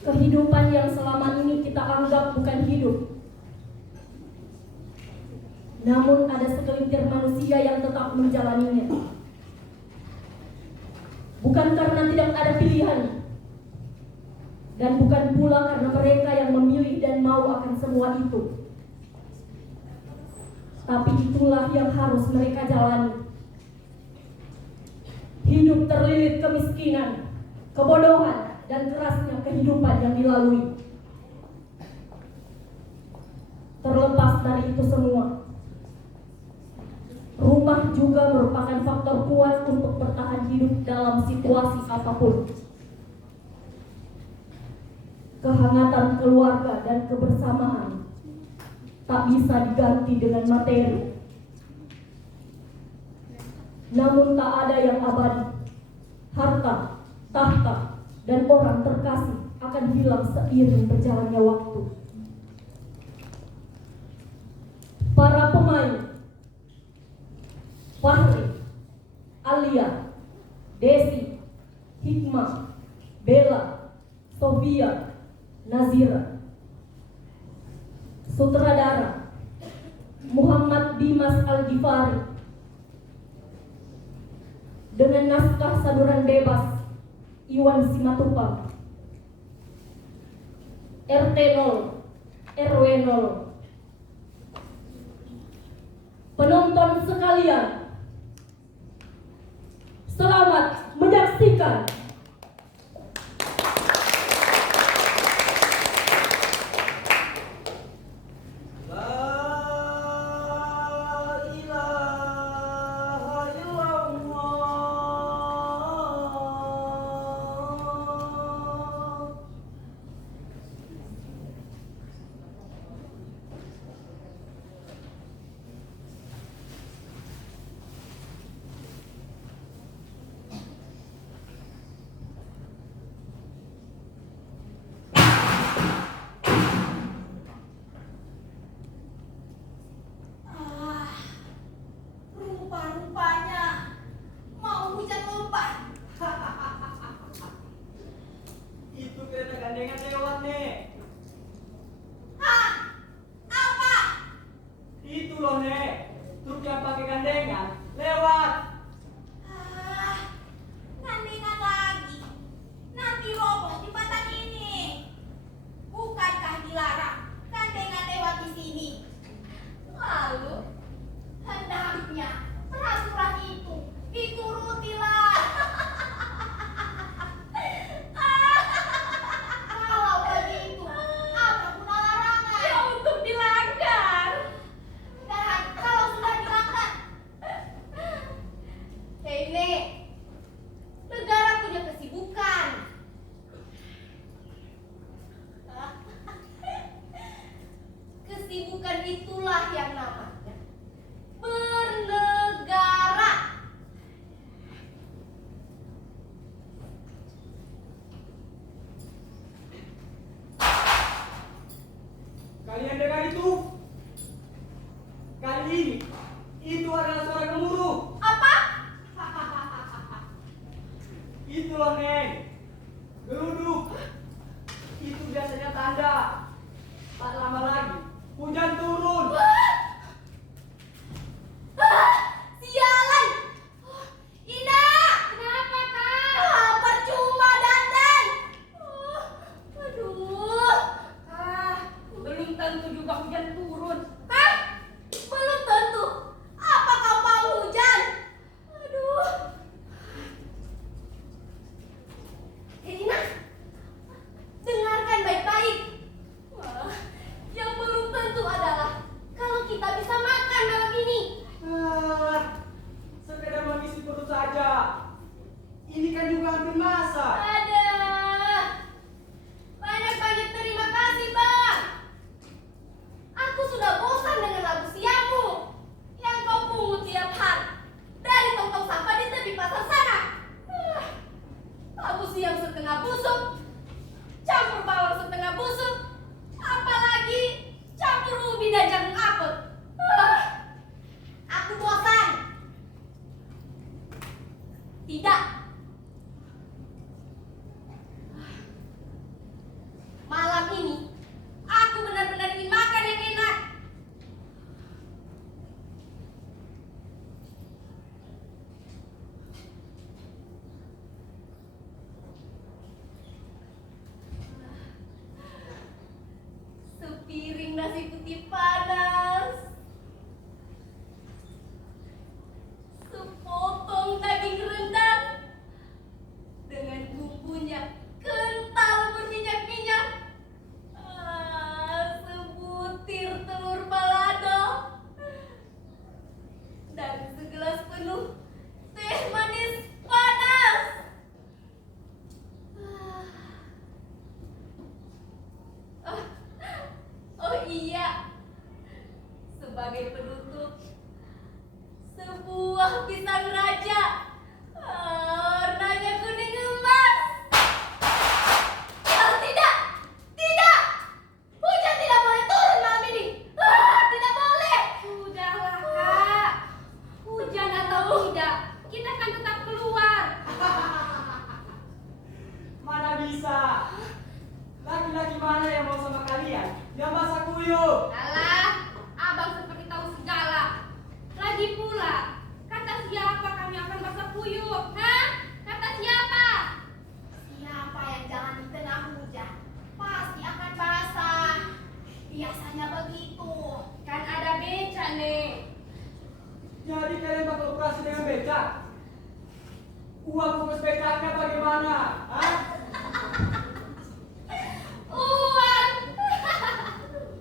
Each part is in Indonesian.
Kehidupan yang selama ini kita anggap bukan hidup, namun ada segelintir manusia yang tetap menjalaninya. Bukan karena tidak ada pilihan, dan bukan pula karena mereka yang memilih dan mau akan semua itu. Tapi itulah yang harus mereka jalani. Hidup terlilit kemiskinan, kebodohan, dan kerasnya kehidupan yang dilalui. Terlepas dari itu semua, rumah juga merupakan faktor kuat untuk bertahan hidup dalam situasi apapun. Kehangatan keluarga dan kebersamaan tak bisa diganti dengan materi. Namun tak ada yang abadi. Harta, tahta, dan orang terkasih akan hilang seiring berjalannya waktu. Para pemain, Fahri, Alia, Desi, Hikmah, Bella, Sofia, Nazira. Sutradara, Muhammad Dimas Al-Ghifari. Dengan naskah Saduran Bebas, Iwan Simatupang. RT 0, RW 0. Penonton sekalian, selamat menyaksikan. Kesibukan itulah yang namanya bernegara. Kalian dengar itu? Kali ini, itu adalah suara gemuruh. Apa? Itu loh, Neng. Geruduk. Itu biasanya tanda. Tak lama lagi, hujan turun. Sialan! Ina! Kenapa, Kak? Percuma dandan. Aduh. Belum tentu juga hujan turun. Hah? Belum tentu. Apa kau mau hujan? Aduh. Ina, dengarkan baik-baik. fokus becaknya bagaimana? Hah? Uang.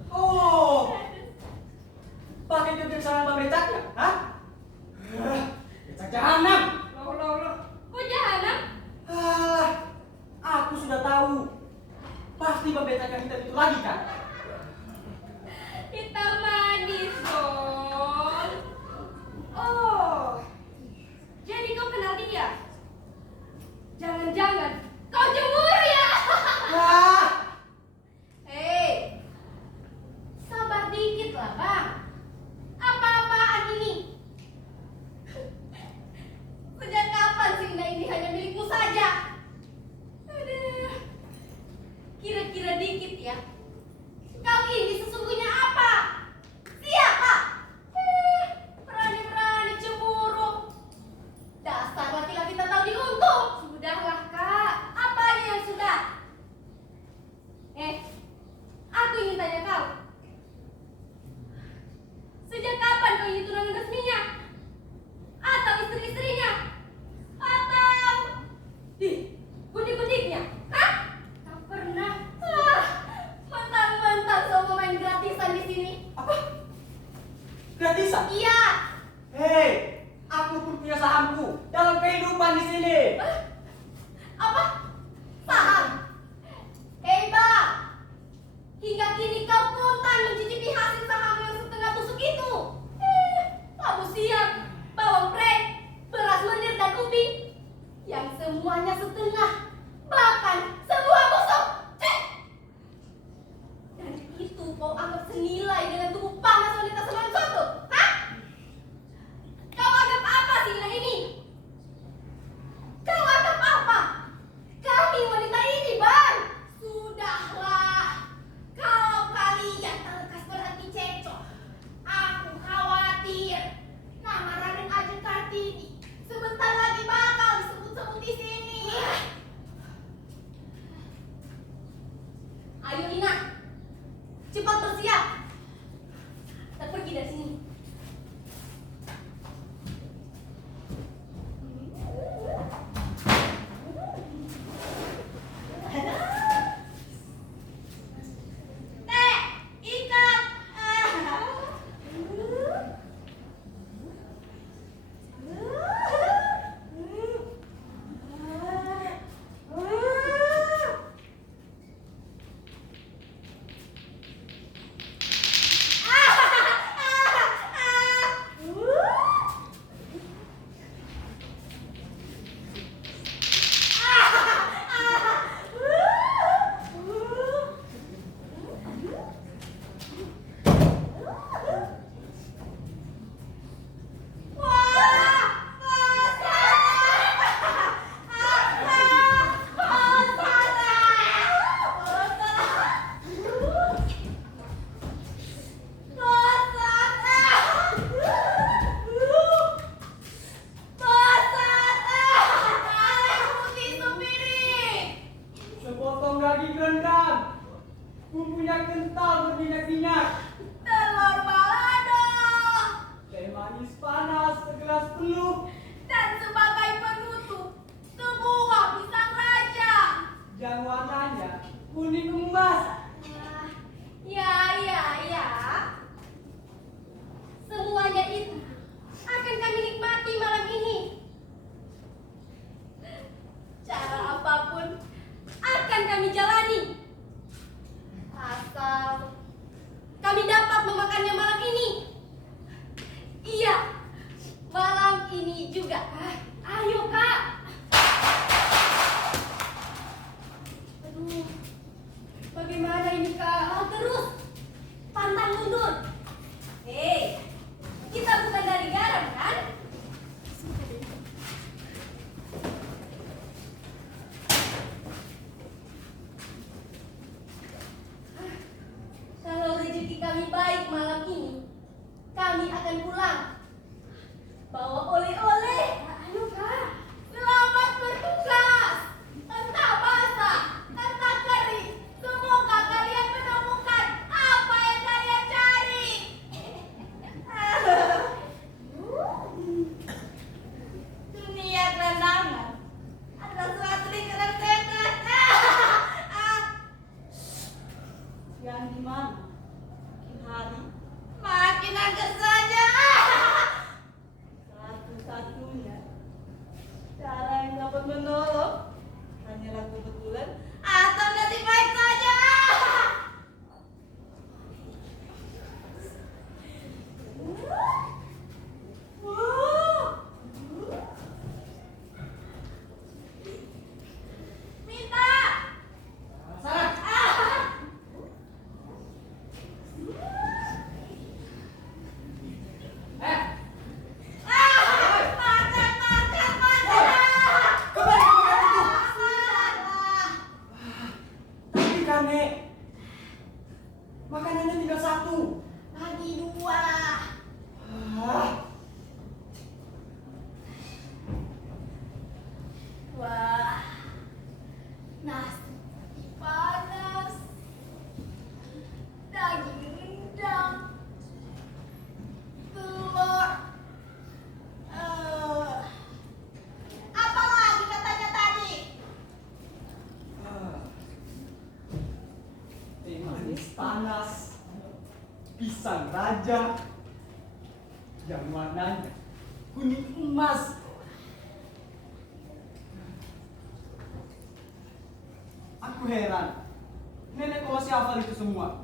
Oh, pakai jubir sama becaknya? Hah? Becak jahanam. Kok jahanam? Ah, aku sudah tahu. Pasti pembecaknya kita itu lagi kan? Hitam manis dong. Oh, jadi kau kenal dia? Jangan-jangan kau cemburu ya? Ah, Hei, sabar dikit lah bang. Apa-apaan ini? Sejak kapan Sina ini hanya milikmu saja? Aduh, kira-kira dikit ya. Kau ini sesungguhnya apa? Siapa? Berani-berani cemburu. Dasar laki-laki tak tahu diuntung. Sudahlah kak, apa aja yang sudah? Aku ingin tanya kau. Sejak kapan kau ini tunangan resminya? Atau istri-istrinya? Atau budik-budiknya? Hah? Tak pernah. Mentang-mentang semua main gratisan di sini. apa? Gratisan? Iya. Hei, aku pun punya sahamku dalam kehidupan di sini. Apa? Saham? Bang, hingga kini kau kontan mencicipi hasil saham yang setengah tusuk itu. Kamu siap bawang prek, beras lendir dan ubi yang semuanya setengah, bahkan sebuah busuk. Dan itu kau anggap senilai dengan tubuh panas wanita semalam soto? Hah? Kau anggap apa sih ini? Kau anggap apa? Kami wanita ini, Bang. Sudahlah. Kalau kalian terlekas berhenti cecok, aku khawatir nama Raden Ajeng Kartini sebentar lagi bakal disebut-sebut di sini. Ayo Ina, cepat bersiap. Kita pergi dari sini. Teh, ikat. Sepotong daging rendang, bumbunya kental berminyak-minyak, Telur balado teh manis panas segelas penuh, dan sebagai penutup sebuah pisang raja. yang warnanya kuning emas. Ya. Semuanya itu akan kami nikmati malam ini. Cara apapun akan kami jalani, asal kami dapat panas, pisang raja, yang warnanya kuning emas. Aku heran, nenek kok masih hafal itu semua?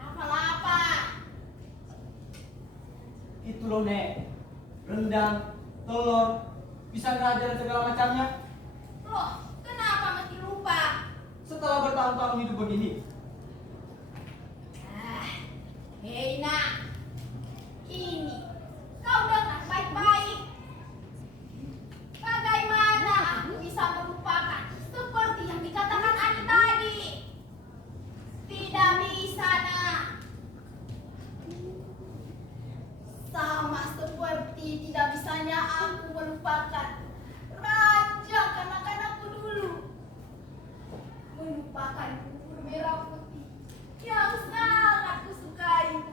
Hafal apa? Itu loh nek, rendang, telur, pisang raja dan segala macamnya. Loh, kenapa mesti lupa? Setelah bertahun-tahun hidup begini, Hei nak, ini kau dengar baik-baik. Bagaimana aku bisa melupakan seperti yang dikatakan Ani tadi? Tidak bisa nak. Sama seperti tidak bisanya aku melupakan raja kanak-kanakku dulu. Melupakan bubur merah putih yang sangat kusukai.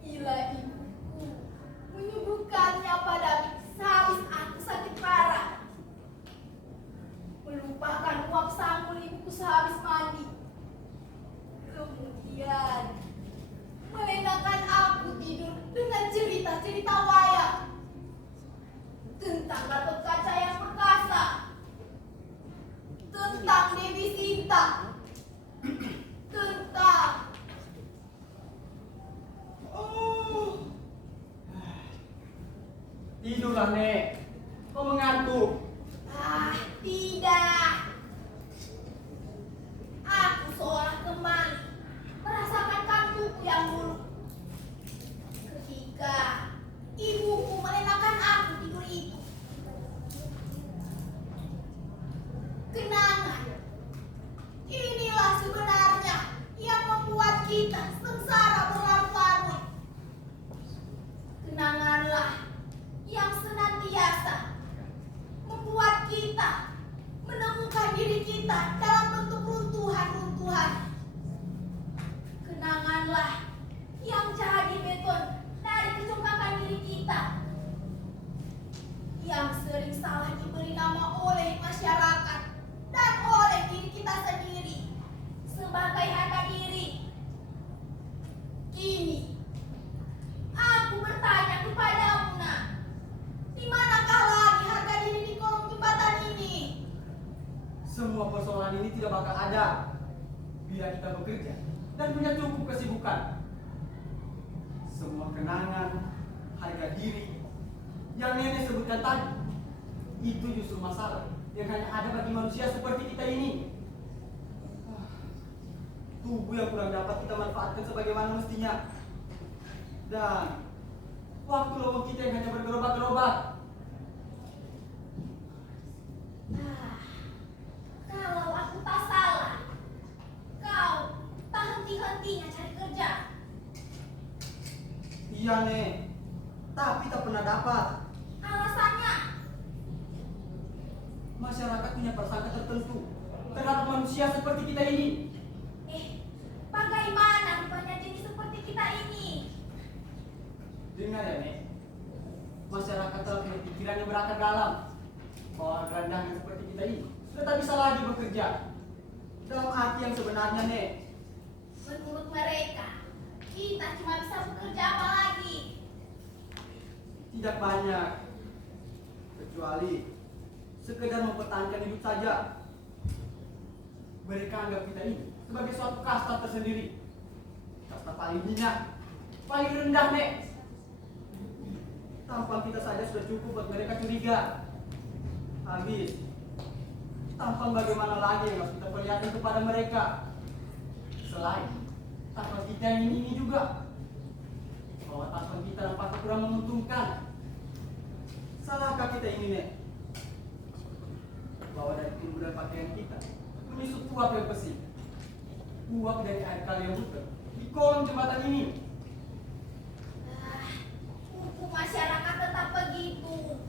Bila ibuku menyuguhkannya padaku sehabis aku sakit parah. Melupakan uap sanggul ibuku sehabis mandi. Kemudian melenakan aku tidur dengan cerita-cerita wayang tentang Gatot Kaca yang perkasa, tentang Dewi Sinta, tentang tidurlah nek, kau mengantuk. tidak. Aku seolah kembali merasakan kantukku yang dulu. Ketika ibuku melenakan aku tidur itu. Kenangan. Inilah sebenarnya yang membuat kita sengsara berlarut-larut. Kenanganlah yang senantiasa membuat kita menemukan diri kita dalam bentuk runtuhan-runtuhan. Kenanganlah yang jadi beton dari kecongkakan diri kita, yang sering salah diberi nama oleh masyarakat dan oleh diri kita sendiri sebagai harga diri. Kini aku bertanya kepadamu nak, di manakah lagi harga diri di kolong jembatan ini? Semua persoalan ini tidak bakal ada bila kita bekerja dan punya cukup kesibukan. Semua kenangan, harga diri yang nenek sebutkan tadi, itu justru masalah yang hanya ada bagi manusia seperti kita ini. Tubuh yang kurang dapat kita manfaatkan sebagaimana mestinya. Dan waktu lowong kita yang hanya bergerobak-gerobak. Kalau aku tak salah, kau tak henti-hentinya cari kerja. Iya nek, tapi tak pernah dapat. Alasannya? Masyarakat punya prasangka tertentu terhadap manusia seperti kita ini. Bagaimana rupanya jenis seperti kita ini? Dengar ya nek, masyarakat telah punya pikiran yang berakar dalam bahwa gerandangan seperti kita ini sudah tak bisa lagi bekerja dalam arti yang sebenarnya nek. Menurut mereka, kita cuma bisa bekerja apa lagi? Tidak banyak, kecuali sekedar mempertahankan hidup saja. Mereka anggap kita ini sebagai suatu kasta tersendiri, kasta paling hina, paling rendah nek. Tampang kita saja sudah cukup buat mereka curiga. Habis, tampang bagaimana lagi yang harus kita perlihatkan kepada mereka? Selain tampang kita yang ini juga, bahwa tampang kita nampaknya kurang menguntungkan. Salahkah kita ini nek? Bahwa dari timbunan pakaian kita menyusup uap yang bersih, uap dari air kali yang muter di kolong jembatan ini. Hukum masyarakat tetap begitu.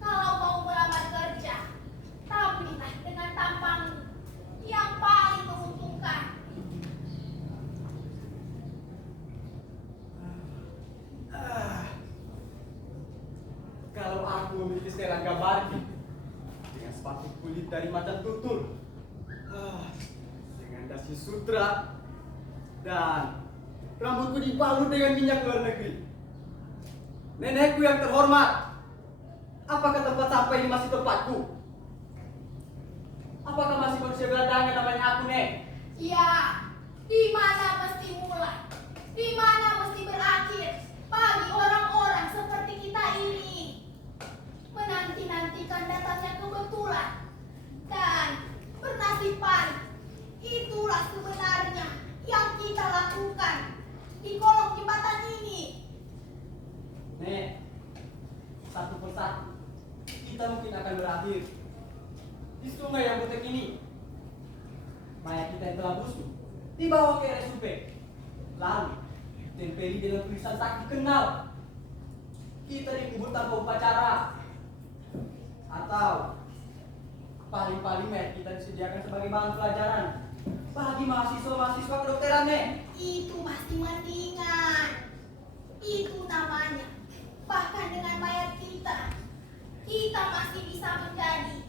Kalau mau melamar kerja, tampillah dengan tampang yang paling menguntungkan. Kalau aku memiliki setelan gambar dengan sepatu kulit dari macan tutul, dasi sutra, dan rambutku dibalut dengan minyak luar negeri. Nenekku yang terhormat, apakah tempat sampah ini masih tempatku? Apakah masih manusia gelandangan namanya aku, Nek? Ya, di mana mesti mulai? Di mana mesti berakhir? Bagi orang-orang seperti kita ini. Menanti-nantikan datangnya kebetulan. Dan bernasib baik. Itulah sebenarnya yang kita lakukan di kolong jembatan ini. Nek, satu persatu kita mungkin akan berakhir di sungai yang botek ini. Mayat kita yang telah busuk dibawa ke RSUP, lalu ditempeli dengan tulisan tak dikenal. Kita dikubur tanpa upacara, atau paling-paling mayat kita disediakan sebagai bahan pelajaran bagi mahasiswa-mahasiswa kedokteran, Nek. Itu masih mendingan. Itu namanya. Bahkan dengan mayat kita masih bisa menjadi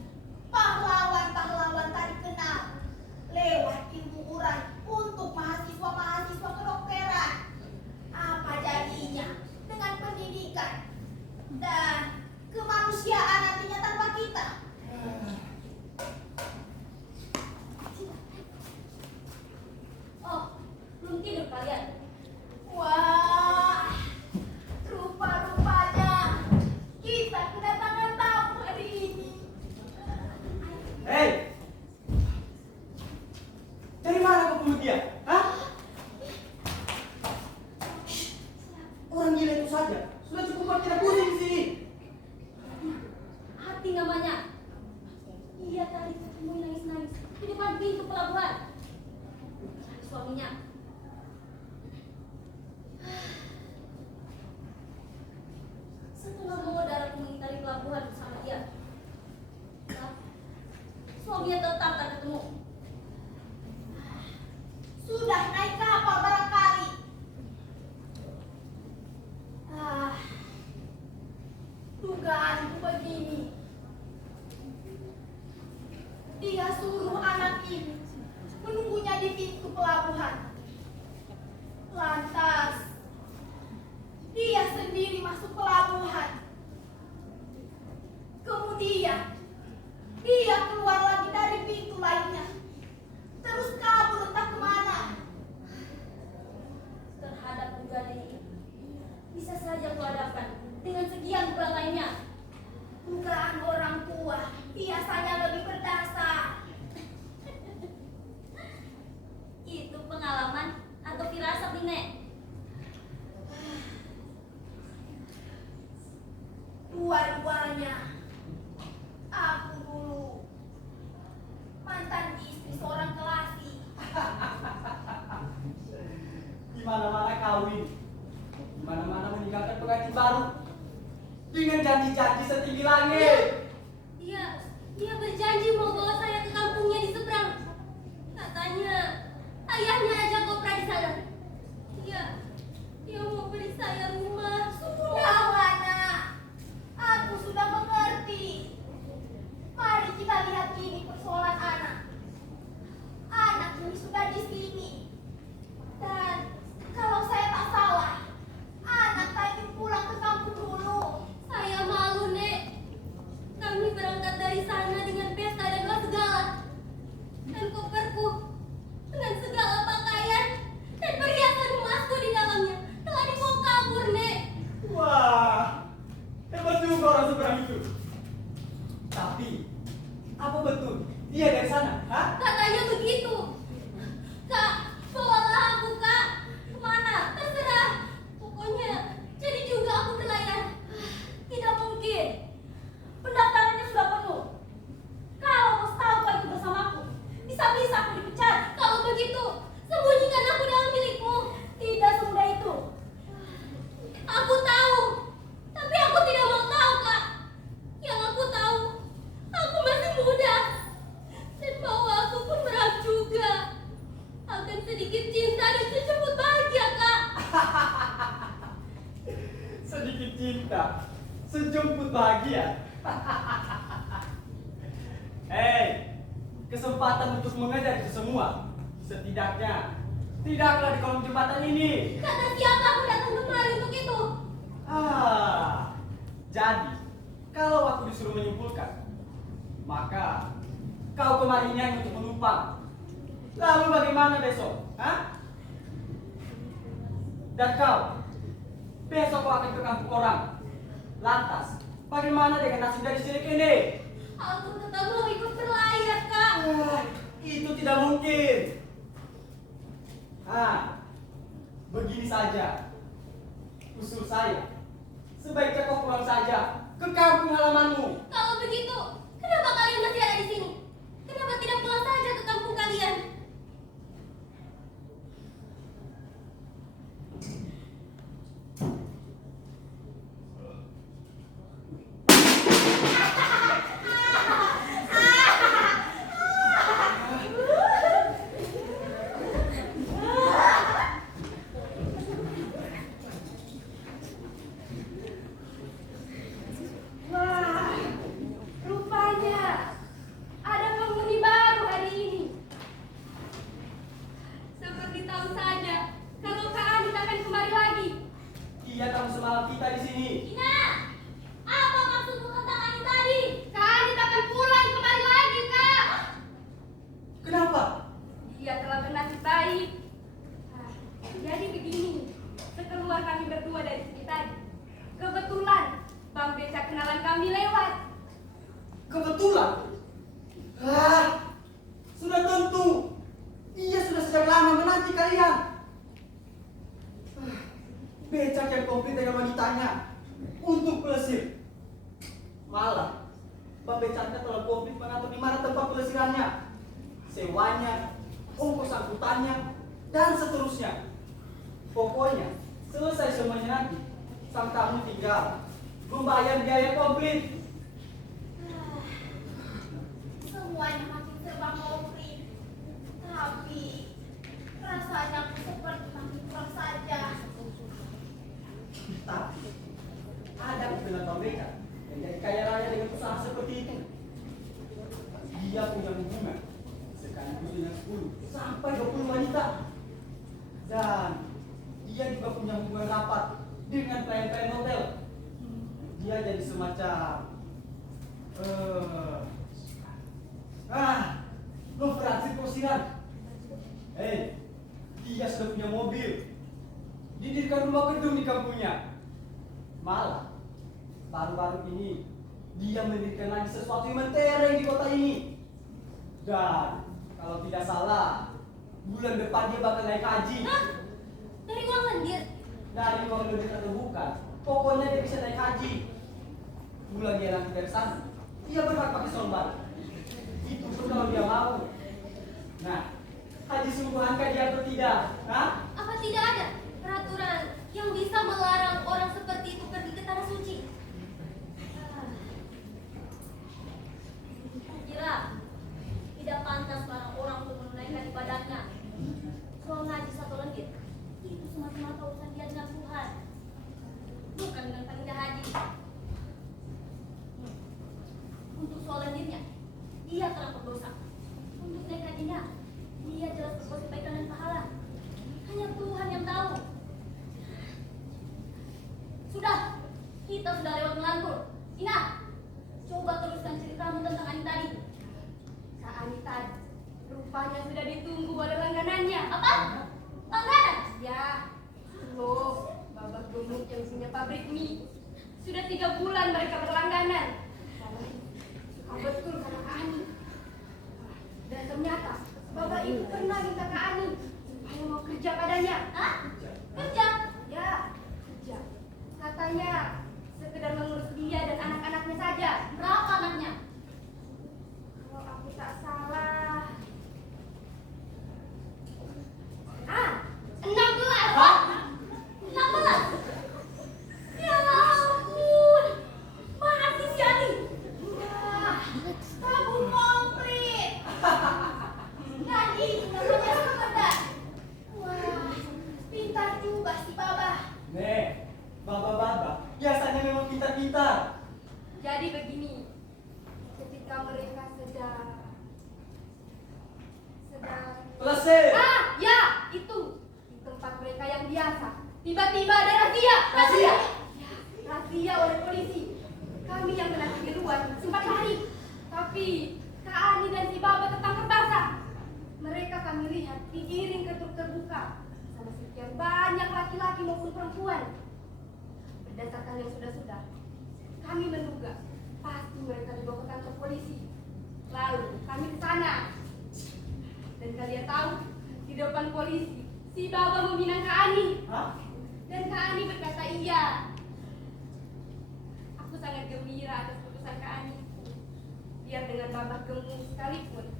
pahlawan-pahlawan tak dikenal lewat ilmu urai untuk mahasiswa-mahasiswa kedokteran. Apa jadinya dengan pendidikan dan kemanusiaan nantinya tanpa kita? Oh, belum tidur kalian? Wah, rupa-rupanya kita kedatangan tamu hari ini. Hei, dari mana kau dia? Hah? Orang gila itu saja sudah cukup buat kita pusing di sini. Hati namanya. Ia tadi ketemu nangis-nangis di depan pintu pelabuhan. Suaminya. Setelah modal aku mengitari pelabuhan bersama dia, suaminya tetap tak ketemu. Sudah naik kapal barangkali. Dugaanku begini. Dia suruh anak ini menunggunya di pintu pelabuhan. Lantas, dia sendiri masuk pelabuhan. Kemudian, dia keluar lagi dari pintu lainnya. Terus kabur entah kemana. Terhadap dugaan ini, bisa saja kau hadapkan dengan sekian pula lainnya. Dugaan orang tua biasanya lebih berdasar. Itu pengalaman atau firasat nih, Nek? Dua-duanya. Aku dulu mantan istri seorang kelasi. Di mana-mana kawin, di mana-mana meninggalkan pengantin baru dengan janji-janji setinggi langit. Dia berjanji mau bawa saya ke kampungnya di seberang. Katanya ayahnya aja kopra di sana. Dia mau beri saya rumah. Sudahlah, Nak. Aku sudah mengerti. Mari kita lihat ini persoalan anak. Anak ini sudah di sini. Dan kalau saya tak salah, anak tak ingin pulang ke kampung dulu. Saya malu, Nek. Kami berangkat dari sana dengan pesta dan segala. Dan koperku dengan segala pakaian dan perhiasan emasku di dalamnya telah dibawa kabur, Nek. Wah, hebat juga orang seberang itu. Tapi, apa betul dia dari sana? Hah? Katanya begitu. Kak, bawalah aku, Kak. Kemana? Terserah. Pokoknya jadi juga aku nelayan. Tidak mungkin. Pendaftarannya sudah penuh. Kalau bos tahu kau itu bersamaku, bisa-bisa aku dipecat. Kalau begitu, sembunyikan aku dalam milikmu. Tidak semudah itu. Aku tahu, tapi aku tidak mau tahu, Kak. Yang aku tahu, aku masih muda. Dan bahwa aku pun berat juga. Akan sedikit cinta dan sejemput bahagia, Kak. Sedikit cinta, sejemput bahagia. Hei, kesempatan untuk mengejar itu semua Setidaknya, tidaklah di kolong jembatan ini. Kata siapa aku datang kemari untuk itu? Jadi, kalau aku disuruh menyimpulkan, maka kau kemari hanya untuk menumpang. Lalu bagaimana besok? Hah? Dan kau, besok kau akan ke kampung orang. Lantas, bagaimana dengan nasib dari cilik ini? Aku tetap belum ikut berlayar, Kak. Itu tidak mungkin. Begini saja. Usul saya, sebaiknya kau pulang saja ke kampung halamanmu. Kalau begitu, kenapa kalian masih ada di sini? Kenapa tidak pulang saja ke kampung kalian? Wah, rupanya ada penghuni baru hari ini. Seperti tahu saja, kalau Kak Anit akan kembali lagi. Iya, kamu semalam kita di sini. Ina, apa maksudmu tentang Anit tadi? Kak Anit akan pulang kembali lagi, Kak. Kenapa? Dia telah bernasib baik. Jadi begini, sekeluar kami berdua dari sini tadi. Kebetulan Bang Beca kenalan kami lewat. Kebetulan. Sudah tentu. Ia sudah sejak lama menanti kalian. Becak yang komplit dengan wanitanya untuk pelesir. Malah, Bang Becaknya telah komplit mengatur di mana tempat pelesirannya, sewanya, ongkos angkutannya, dan seterusnya. Pokoknya, selesai semuanya nanti, sang tamu tinggal membayar biaya komplit. Semuanya makin serba komplit. Tapi rasanya aku seperti makin kurang saja. Tapi, ada kebenaran Bang Becak yang jadi kaya raya dengan usaha seperti itu. Dia punya hubungan sekaligus dengan 10 sampai 20 wanita. Dan dia juga punya hubungan rapat dengan pelayan-pelayan hotel. Dia jadi semacam Francis Kosiran. Dia sudah punya mobil, didirikan rumah gedung di kampungnya. Malah baru-baru ini dia mendirikan lagi sesuatu yang mentereng di kota ini. Dan kalau tidak salah, bulan depan dia bakal naik haji. Hah? Dari uang lendir? Dari uang lebih atau bukan, pokoknya dia bisa naik haji. Bulan dia nanti dari sana, dia berhak pakai sorban. Itu pun kalau dia mau. Nah, haji sungguhankah dia atau tidak? Hah? Apa tidak ada peraturan yang bisa melarang orang seperti itu pergi ke tanah suci? Kira tidak pantas para orang untuk menunaikan ibadahnya. Soal ngaji satu lendir itu semata-mata urusan dia dengan Tuhan, bukan dengan panitia haji. Untuk soal lendirnya, dia telah berdosa. Untuk naik hajinya, dia jelas berbuat kebaikan dan pahala. Hanya Tuhan yang tahu. Sudah, kita sudah lewat melangkur. Ina, coba teruskan ceritamu tentang Ani tadi. Kak Anita rupanya sudah ditunggu oleh langganannya. Apa? Langganan? Ya, loh, babak gemuk yang punya pabrik mie. Sudah 3 bulan mereka berlangganan. Suka betul kata Kak Ani. Dan ternyata bapak itu pernah minta Kak Ani supaya mau kerja padanya. Hah? Kerja? Ya, kerja. Katanya sekedar mengurus dia dan anak-anaknya saja. Berapa anaknya? Kalau aku tak salah, 16. Hah? 16? Ya ampun, masih si Ani berdua sempat lari, tapi Kak Ani dan si Baba tetap terbasah. Mereka kami lihat digiring ke truk terbuka sama sekian banyak laki-laki maupun perempuan. Berdasarkan yang sudah-sudah, kami menduga pasti mereka dibawa ke kantor polisi. Lalu kami ke sana. Dan kalian tahu, di depan polisi, si Baba meminang Kak Ani. Hah? Dan Kak Ani berkata iya. Aku sangat gembira atas putusan Kak Ani. Biar dengan babak gemuk sekalipun,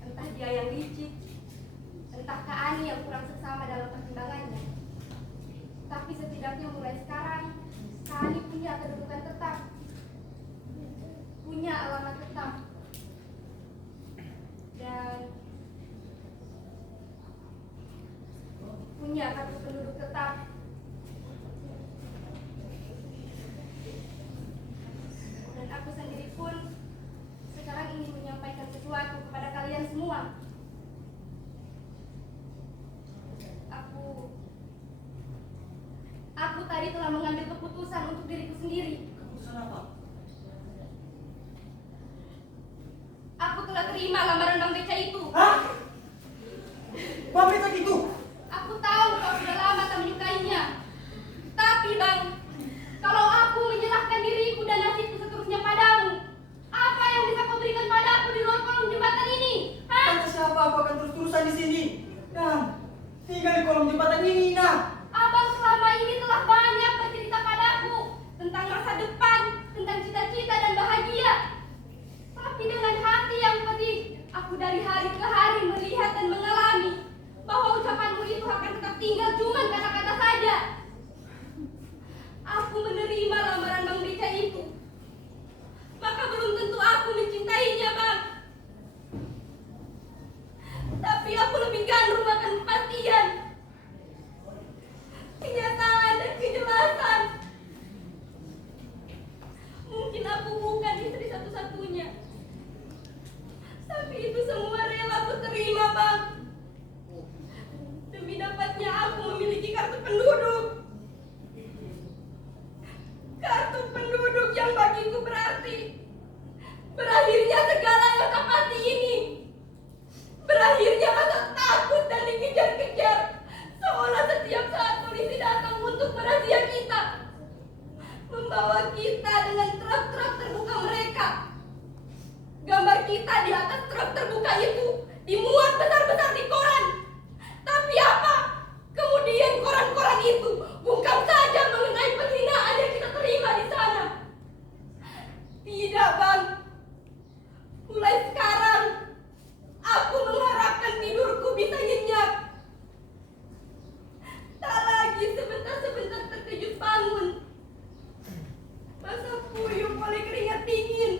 entah dia yang licik, entah Kak Ani yang kurang seksama dalam pertimbangannya. Tapi setidaknya mulai sekarang, Kak Ani punya kedudukan tetap, punya alamat tetap, dan punya kartu penduduk tetap. Dan aku sendiri pun sekarang ingin menyampaikan sesuatu kepada kalian semua. Aku tadi telah mengambil keputusan untuk diriku sendiri. Keputusan apa? Aku telah terima lamaran Bang Beca itu. Hah? Bang Beca itu? Aku tahu kau sudah lama tak menyukainya. Tapi Bang, kalau aku menyerahkan diriku dan nasibku seterusnya padamu, apa yang bisa kau berikan padaku di luar kolong jembatan ini? Hah? Kata siapa aku akan terus-terusan di sini? Dan tinggal di kolong jembatan ini, nah. Abang selama ini telah banyak bercerita padaku tentang masa depan, tentang cita-cita dan bahagia. Tapi dengan hati yang pedih, aku dari hari ke hari melihat dan mengalami bahwa ucapanmu itu akan tetap tinggal cuma kata-kata saja. Aku menerima lamaran Bang Beca itu, maka belum tentu aku mencintainya, Bang. Tapi aku lebih gandrung akan kepastian, kenyataan dan kejelasan. Mungkin aku bukan istri satu-satunya, tapi itu semua rela aku terima, Bang. Demi dapatnya aku memiliki kartu penduduk. Kartu penduduk yang bagiku berarti berakhirnya segala yang tak pasti ini. Berakhirnya rasa takut dan dikejar-kejar, seolah setiap saat polisi datang untuk merazia kita, membawa kita dengan truk-truk terbuka mereka. Gambar kita di atas truk terbuka itu dimuat besar-besar di koran. Tapi apa? Kemudian koran-koran itu bukan saja mengenai penghinaan yang kita terima di sana. Tidak, Bang. Mulai sekarang aku mengharapkan tidurku bisa nyenyak. Tak lagi sebentar-sebentar terkejut bangun, basah kuyup oleh keringat dingin.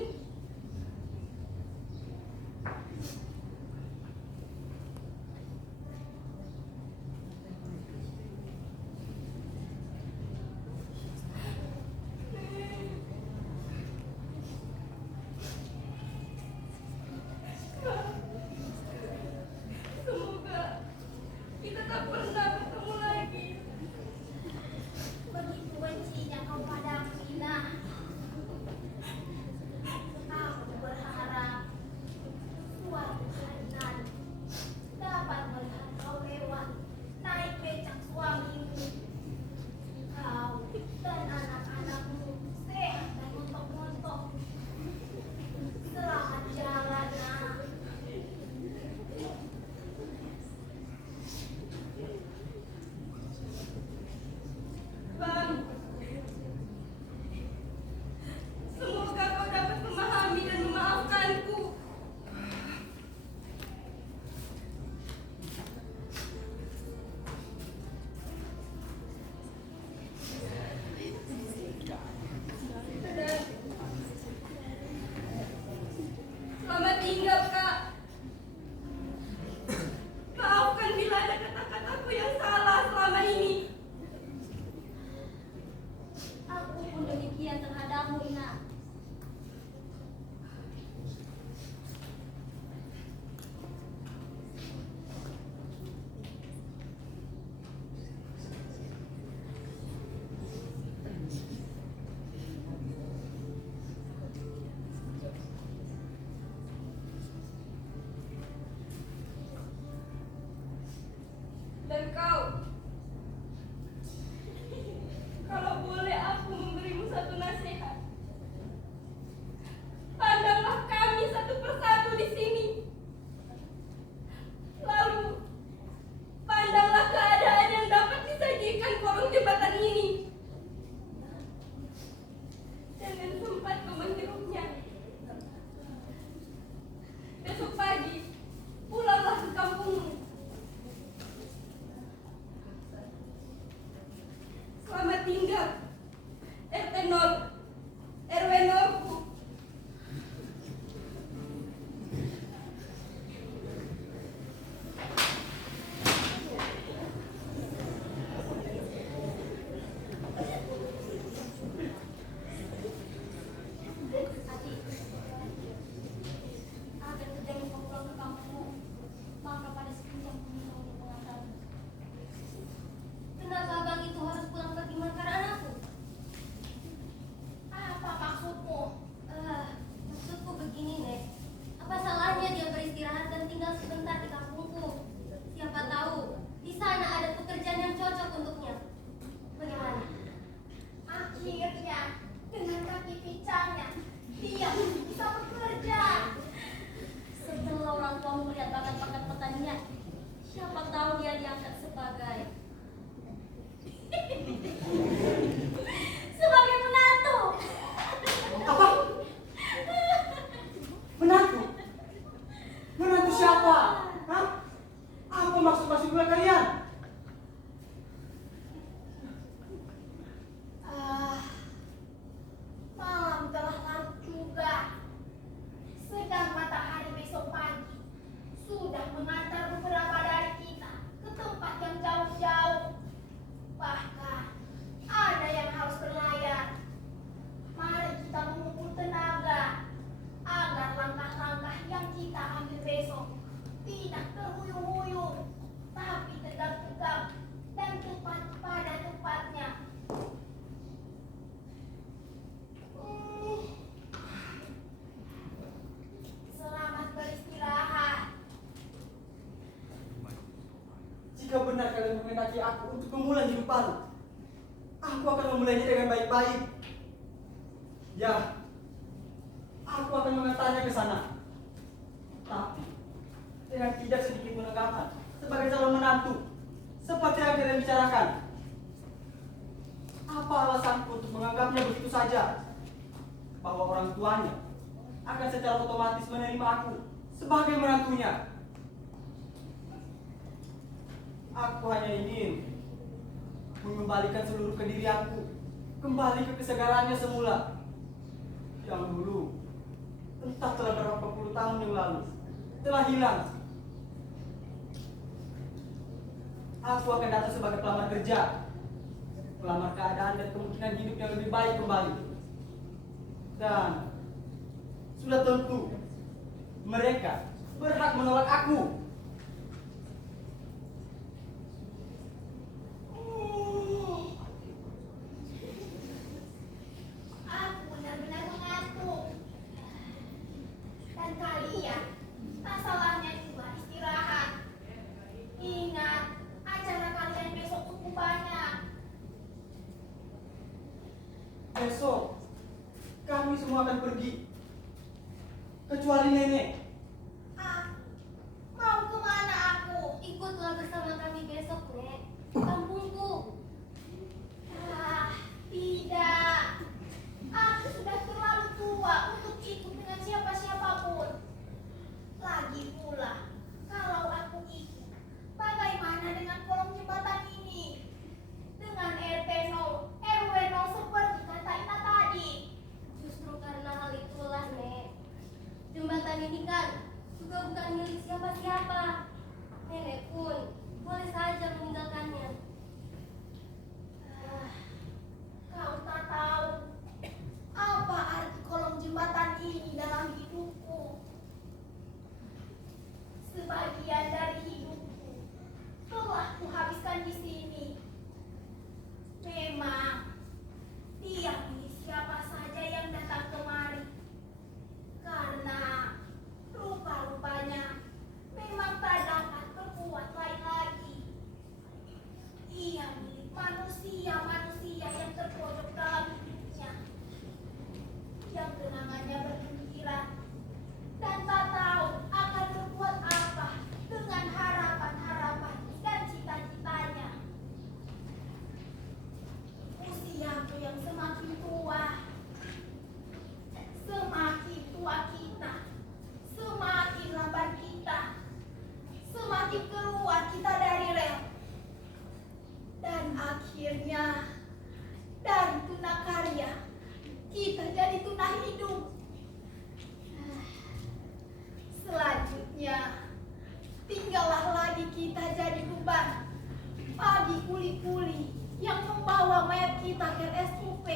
bisa bekerja. Setelah orang tuamu melihat bakat-bakat petaninya, siapa tahu dia diangkat sebagai sebagai menantu. Apa? Menantu? Menantu siapa? Hah? Apa maksud kalian? Malam telah larut juga. Sedang matahari besok pagi sudah mengantar beberapa dari kita ke tempat yang jauh-jauh. Bahkan ada yang harus berlayar. Mari kita mengumpul tenaga agar langkah-langkah yang kita ambil besok tidak terhuyung-huyung, tapi tegap-tegap dan tepat pada tempatnya. Selamat beristirahat. Jika benar kalian menghendaki aku untuk memulai hidup baru, aku akan memulainya dengan baik-baik. Ya, aku akan mengantarnya ke sana. Tapi, dengan tidak sedikit menegakkan sebagai calon menantu, seperti yang kalian bicarakan. Apa alasanku untuk menganggapnya begitu saja? Bahwa orang tuanya akan secara otomatis menerima aku sebagai menantunya. Aku hanya ingin mengembalikan seluruh kedirianku kembali ke kesegarannya semula. Yang dulu, entah telah berapa puluh tahun yang lalu, telah hilang. Aku akan datang sebagai pelamar kerja, pelamar keadaan dan kemungkinan hidup yang lebih baik kembali. Dan sudah tentu mereka berhak menolak aku. Aku benar-benar mengantuk. Dan kalian, tak salahnya juga istirahat. Ingat, acara kalian besok cukup banyak. Besok kami semua akan pergi, kecuali nenek. Mau kemana aku? Ikutlah bersama kami besok, Nek, ke kampungku. Tidak. Aku sudah terlalu tua untuk ikut dengan siapa-siapapun. Lagi pula, kalau aku ikut, bagaimana dengan kolong jembatan ini? Dengan RT 0, RW 0 seperti kata Ina tadi. Justru karena hal itulah, Nek, jembatan ini kan juga bukan milik siapa-siapa. Nenek pun boleh saja meninggalkannya. Kau tak tahu apa arti kolong jembatan ini dalam hidupku. Sebagian dari hidupku telah kuhabiskan di sini. Memang dia milik siapa saja yang datang kemari. Karena rupa-rupanya memang tak dapat berbuat lain lagi. Ia milik manusia-manusia yang terpojok dalam hidupnya, yang kenangannya bergembira dan tak tahu akan berbuat apa dengan harapan-harapan dan cita-citanya. Usiaku yang semakin tua, semakin tua kita, semakin lambat kita, semakin keluar kita dari rel. Dan akhirnya dari tunakarya kita jadi tuna hidup. Selanjutnya tinggallah lagi kita jadi beban bagi kuli-kuli yang membawa mayat kita ke RSUP.